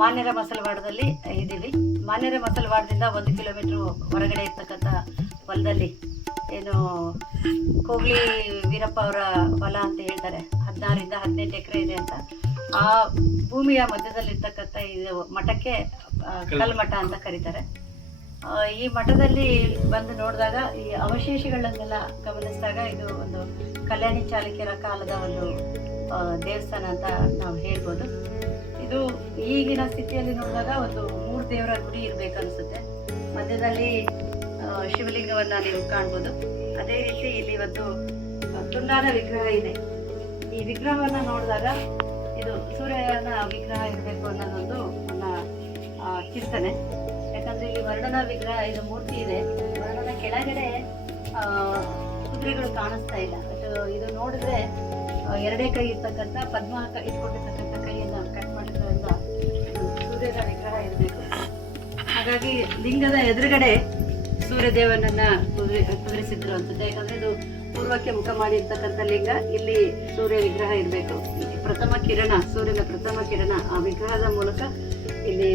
ಮಾನ್ಯರ ಮಸಲವಾಡದಲ್ಲಿ ಇದ್ದೀವಿ. ಮಾನ್ಯರ ಮಸಲವಾಡದಿಂದ 1 ಕಿಲೋಮೀಟ್ರ್ ಹೊರಗಡೆ ಇರ್ತಕ್ಕಂಥ ಹೊಲದಲ್ಲಿ ಏನು ಕೋಗ್ಲಿ ವೀರಪ್ಪ ಅವರ ಹೊಲ ಅಂತ ಹೇಳ್ತಾರೆ, 16 ರಿಂದ 18 ಎಕರೆ ಇದೆ ಅಂತ. ಆ ಭೂಮಿಯ ಮಧ್ಯದಲ್ಲಿರ್ತಕ್ಕಂಥ ಇದು ಮಠಕ್ಕೆ ಕಲ್ಮಠ ಅಂತ ಕರೀತಾರೆ. ಈ ಮಠದಲ್ಲಿ ಬಂದು ನೋಡಿದಾಗ ಈ ಅವಶೇಷಗಳನ್ನೆಲ್ಲ ಗಮನಿಸಿದಾಗ ಇದು ಒಂದು ಕಲ್ಯಾಣಿ ಚಾಲುಕ್ಯರ ಕಾಲದ ಒಂದು ದೇವಸ್ಥಾನ ಅಂತ ನಾವು ಹೇಳ್ಬೋದು. ಇದು ಈಗಿನ ಸ್ಥಿತಿಯಲ್ಲಿ ನೋಡಿದಾಗ ಒಂದು 3 ದೇವರ ಗುಡಿ ಇರಬೇಕು ಅನಿಸುತ್ತೆ. ಮಧ್ಯದಲ್ಲಿ ಶಿವಲಿಂಗವನ್ನು ನೀವು ಕಾಣ್ಬೋದು. ಅದೇ ರೀತಿ ಇಲ್ಲಿ ಒಂದು ತುಂಡಾದ ವಿಗ್ರಹ ಇದೆ. ಈ ವಿಗ್ರಹವನ್ನು ನೋಡಿದಾಗ ಇದು ಸೂರ್ಯನ ವಿಗ್ರಹ ಇರಬೇಕು ಅನ್ನೋದೊಂದು ನನ್ನ ಚಿಂತನೆ. ಯಾಕಂದರೆ ಇಲ್ಲಿ ವರ್ಣನ ವಿಗ್ರಹ ಇದು ಮೂರ್ತಿ ಇದೆ. ವರ್ಣನ ಕೆಳಗಡೆ ಕುದುರೆಗಳು ಕಾಣಿಸ್ತಾ ಇಲ್ಲ. ಇದು ನೋಡಿದ್ರೆ 2 ಕೈ ಇರ್ತಕ್ಕಂಥ ಪದ್ಮ ಇಟ್ಕೊಂಡಿರ್ತಕ್ಕಂಥ ಕೈಯನ್ನು ಕಟ್ ಮಾಡಿದ್ರಿಂದ ಸೂರ್ಯನ ವಿಗ್ರಹ ಇರಬೇಕು. ಹಾಗಾಗಿ ಲಿಂಗದ ಎದುರುಗಡೆ ಸೂರ್ಯದೇವನನ್ನ ಕುದುರಿಸಿದ್ರು ಅನ್ಸುತ್ತೆ. ಯಾಕಂದ್ರೆ ಇದು ಪೂರ್ವಕ್ಕೆ ಮುಖ ಮಾಡಿರ್ತಕ್ಕಂಥ ಲಿಂಗ, ಇಲ್ಲಿ ಸೂರ್ಯ ವಿಗ್ರಹ ಇರಬೇಕು. ಪ್ರಥಮ ಕಿರಣ, ಸೂರ್ಯನ ಪ್ರಥಮ ಕಿರಣ ಆ ವಿಗ್ರಹದ ಮೂಲಕ ಇಲ್ಲಿ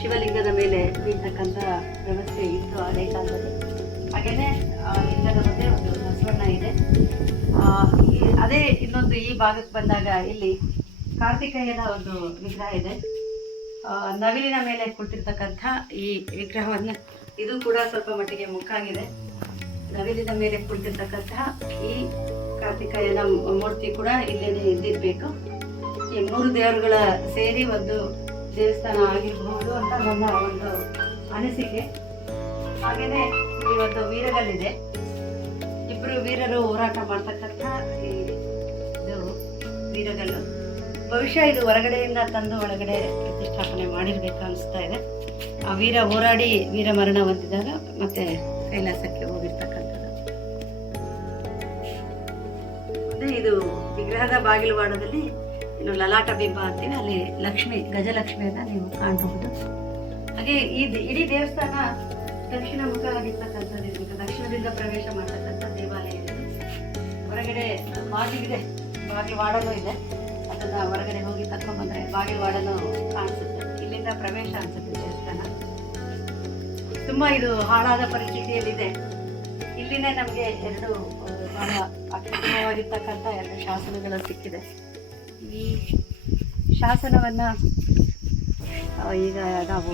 ಶಿವಲಿಂಗದ ಮೇಲೆ ಬೀಳ್ತಕ್ಕಂಥ ವ್ಯವಸ್ಥೆ ಇತ್ತು ಹಳೆ ಕಾಲದಲ್ಲಿ. ಹಾಗೇನೆ ಲಿಂಗದ ಮಧ್ಯೆ ಒಂದು ಬಸವಣ್ಣ ಇದೆ. ಅದೇ ಇನ್ನೊಂದು ಈ ಭಾಗಕ್ಕೆ ಬಂದಾಗ ಇಲ್ಲಿ ಕಾರ್ತಿಕೇಯನ ಒಂದು ವಿಗ್ರಹ ಇದೆ. ನವಿಲಿನ ಮೇಲೆ ಕುಳಿತಿರ್ತಕ್ಕಂಥ ಈ ವಿಗ್ರಹವನ್ನು, ಇದು ಕೂಡ ಸ್ವಲ್ಪ ಮಟ್ಟಿಗೆ ಮುಕ್ಕಾಗಿದೆ. ನವಿಲಿನ ಮೇಲೆ ಕುಳಿತಿರ್ತಕ್ಕಂತಹ ಈ ಕಾರ್ತಿಕೇಯನ ಮೂರ್ತಿ ಕೂಡ ಇಲ್ಲೇನೆ ಇದ್ದಿರಬೇಕು. ಈ 3 ದೇವರುಗಳ ಸೇರಿ ಒಂದು ದೇವಸ್ಥಾನ ಆಗಿರಬಹುದು ಅಂತ ನನ್ನ ಒಂದು ಅನಿಸಿಕೆ. ಹಾಗೇನೆ ಇಲ್ಲಿ ಒಂದು ವೀರಗಲ್ಲಿದೆ. 2 ವೀರರು ಹೋರಾಟ ಮಾಡ್ತಕ್ಕಂಥ ಇದು ವೀರಗಲ್ಲು. ಬಹುಶಃ ಇದು ಹೊರಗಡೆಯಿಂದ ತಂದು ಒಳಗಡೆ ಪ್ರತಿಷ್ಠಾಪನೆ ಮಾಡಿರ್ಬೇಕು ಅನಿಸ್ತಾ ಇದೆ. ಆ ವೀರ ಹೋರಾಡಿ ವೀರ ಮರಣ ಹೊಂದಿದಾಗ ಮತ್ತೆ ಕೈಲಾಸಕ್ಕೆ ಹೋಗಿರ್ತಕ್ಕಂಥದ್ದು. ಅದೇ ಇದು ವಿಗ್ರಹದ ಬಾಗಿಲುವಾಡದಲ್ಲಿ ಇನ್ನು ಲಲಾಟ ಬಿಂಬ ಅಂತೀವಿ, ಅಲ್ಲಿ ಲಕ್ಷ್ಮಿ, ಗಜಲಕ್ಷ್ಮಿಯನ್ನ ನೀವು ಕಾಣಬಹುದು. ಹಾಗೆ ಈ ಇಡೀ ದೇವಸ್ಥಾನ ದಕ್ಷಿಣ ಮುಖ ಆಗಿರ್ತಕ್ಕಂಥದ್ದು. ದಕ್ಷಿಣದಿಂದ ಪ್ರವೇಶ ಮಾಡತಕ್ಕಂಥ ದೇವಾಲಯ ಇದೆ. ಹೊರಗಡೆ ಬಾಗಿಲಿದೆ, ಬಾಗಿಲುವಾಡಲು ಇದೆ. ಅದನ್ನ ಹೊರಗಡೆ ಹೋಗಿ ತಕೊಂಡ್ಬಂದ್ರೆ ಬಾಗಿಲುವಾಡಲು ಕಾಣಿಸುತ್ತೆ. ಇಲ್ಲಿಂದ ಪ್ರವೇಶ ಅನ್ಸುತ್ತೆ ದೇವಸ್ಥಾನ. ತುಂಬಾ ಇದು ಹಾಳಾದ ಪರಿಸ್ಥಿತಿಯಲ್ಲಿದೆ. ಇಲ್ಲಿನೇ ನಮಗೆ 2 ಬಹಳ ಅತ್ಯುತ್ತಮವಾಗಿರ್ತಕ್ಕಂಥ 2 ಶಾಸನಗಳು ಸಿಕ್ಕಿದೆ. ಈ ಶಾಸನವನ್ನ ಈಗ ನಾವು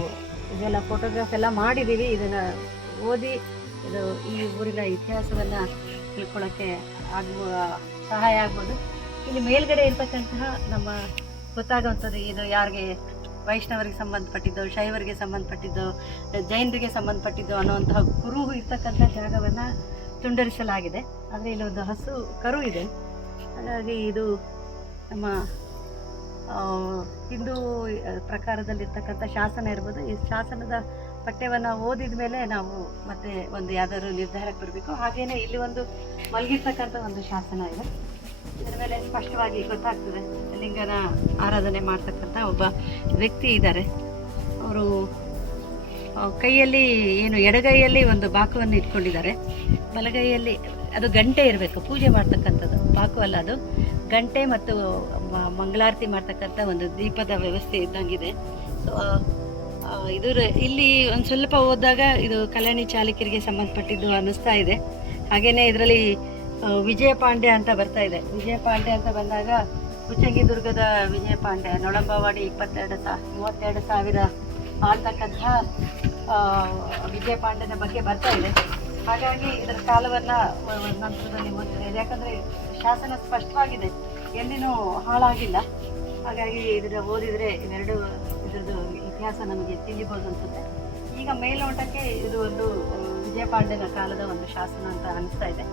ಇದೆಲ್ಲ ಫೋಟೋಗ್ರಾಫ್ ಎಲ್ಲ ಮಾಡಿದ್ದೀವಿ. ಇದನ್ನ ಓದಿ ಇದು ಈ ಊರಿನ ಇತಿಹಾಸವನ್ನ ತಿಳ್ಕೊಳ್ಳೋಕ್ಕೆ ಸಹಾಯ ಆಗ್ಬೋದು. ಇಲ್ಲಿ ಮೇಲ್ಗಡೆ ಇರ್ತಕ್ಕಂತಹ ನಮ್ಮ ಗೊತ್ತಾಗುವಂಥದ್ದು, ಇದು ಯಾರಿಗೆ ವೈಷ್ಣವರಿಗೆ ಸಂಬಂಧಪಟ್ಟಿದ್ದು, ಶೈವರಿಗೆ ಸಂಬಂಧಪಟ್ಟಿದ್ದು, ಜೈನರಿಗೆ ಸಂಬಂಧಪಟ್ಟಿದ್ದು ಅನ್ನುವಂತಹ ಕುರು ಇರ್ತಕ್ಕಂಥ ಜಾಗವನ್ನು ತುಂಡರಿಸಲಾಗಿದೆ. ಆದರೆ ಇಲ್ಲೊಂದು ಹಸು ಕರು ಇದೆ. ಹಾಗಾಗಿ ಇದು ನಮ್ಮ ಹಿಂದೂ ಪ್ರಕಾರದಲ್ಲಿರ್ತಕ್ಕಂಥ ಶಾಸನ ಇರ್ಬೋದು. ಈ ಶಾಸನದ ಪಠ್ಯವನ್ನು ಓದಿದ ಮೇಲೆ ನಾವು ಮತ್ತೆ ಒಂದು ಯಾವ್ದಾದ್ರು ನಿರ್ಧಾರಕ್ಕೆ ಬರಬೇಕು. ಹಾಗೇನೆ ಇಲ್ಲಿ ಒಂದು ಮಲಗಿರ್ತಕ್ಕಂಥ ಒಂದು ಶಾಸನ ಇದೆ. ಇದರ ಮೇಲೆ ಸ್ಪಷ್ಟವಾಗಿ ಗೊತ್ತಾಗ್ತದೆ ಲಿಂಗನ ಆರಾಧನೆ ಮಾಡ್ತಕ್ಕಂಥ ಒಬ್ಬ ವ್ಯಕ್ತಿ ಇದ್ದಾರೆ. ಅವರು ಕೈಯಲ್ಲಿ ಏನು ಎಡಗೈಯಲ್ಲಿ ಒಂದು ಬಾಕುವನ್ನು ಇಟ್ಕೊಂಡಿದ್ದಾರೆ, ಬಲಗೈಯಲ್ಲಿ ಅದು ಗಂಟೆ ಇರಬೇಕು, ಪೂಜೆ ಮಾಡ್ತಕ್ಕಂಥದ್ದು. ಬಾಕು ಅಲ್ಲ, ಅದು ಗಂಟೆ ಮತ್ತು ಮಂಗಳಾರತಿ ಮಾಡ್ತಕ್ಕಂಥ ಒಂದು ದೀಪದ ವ್ಯವಸ್ಥೆ ಇದ್ದಂಗಿದೆ. ಸೊ ಇಲ್ಲಿ ಒಂದು ಸ್ವಲ್ಪ ಹೋದಾಗ ಇದು ಕಲ್ಯಾಣಿ ಚಾಲುಕ್ಯರಿಗೆ ಸಂಬಂಧಪಟ್ಟಿದ್ದು ಅನ್ನಿಸ್ತಾ ಇದೆ. ಹಾಗೇನೆ ಇದರಲ್ಲಿ ವಿಜಯ ಪಾಂಡ್ಯ ಅಂತ ಬರ್ತಾ ಇದೆ. ವಿಜಯ ಪಾಂಡ್ಯ ಅಂತ ಬಂದಾಗ ಉಚ್ಚಂಗಿ ದುರ್ಗದ ವಿಜಯ ಪಾಂಡ್ಯ, ನೊಳಂಬವಾಡಿ 32,000 ಆಳ್ತಕ್ಕಂಥ ವಿಜಯ ಪಾಂಡ್ಯನ ಬಗ್ಗೆ ಬರ್ತಾ ಇದೆ. ಹಾಗಾಗಿ ಇದರ ಕಾಲವನ್ನ ನಂತರದಲ್ಲಿ ಓದ್ತಿದೆ. ಯಾಕಂದ್ರೆ ಶಾಸನ ಸ್ಪಷ್ಟವಾಗಿದೆ, ಎಲ್ಲಿನೂ ಹಾಳಾಗಿಲ್ಲ. ಹಾಗಾಗಿ ಇದನ್ನ ಓದಿದ್ರೆ ಇವೆರಡು ಇದ್ರದ್ದು ಇತಿಹಾಸ ನಮಗೆ ತಿಳಿಬೋದು ಅನ್ಸುತ್ತೆ. ಈಗ ಮೇಲ್ನೋಟಕ್ಕೆ ಇದು ಒಂದು ವಿಜಯ ಪಾಂಡ್ಯನ ಕಾಲದ ಒಂದು ಶಾಸನ ಅಂತ ಅನಿಸ್ತಾ ಇದೆ.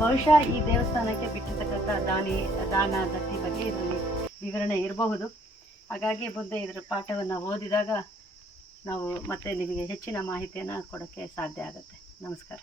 ಬಹುಶಃ ಈ ದೇವಸ್ಥಾನಕ್ಕೆ ಬಿಟ್ಟಿರ್ತಕ್ಕಂಥ ದಾನ ದತ್ತಿ ಬಗ್ಗೆ ಇದರಲ್ಲಿ ವಿವರಣೆ ಇರಬಹುದು. ಹಾಗಾಗಿ ಮುಂದೆ ಇದರ ಪಾಠವನ್ನು ಓದಿದಾಗ ನಾವು ಮತ್ತೆ ನಿಮಗೆ ಹೆಚ್ಚಿನ ಮಾಹಿತಿಯನ್ನು ಕೊಡೋಕ್ಕೆ ಸಾಧ್ಯ ಆಗುತ್ತೆ. ನಮಸ್ಕಾರ.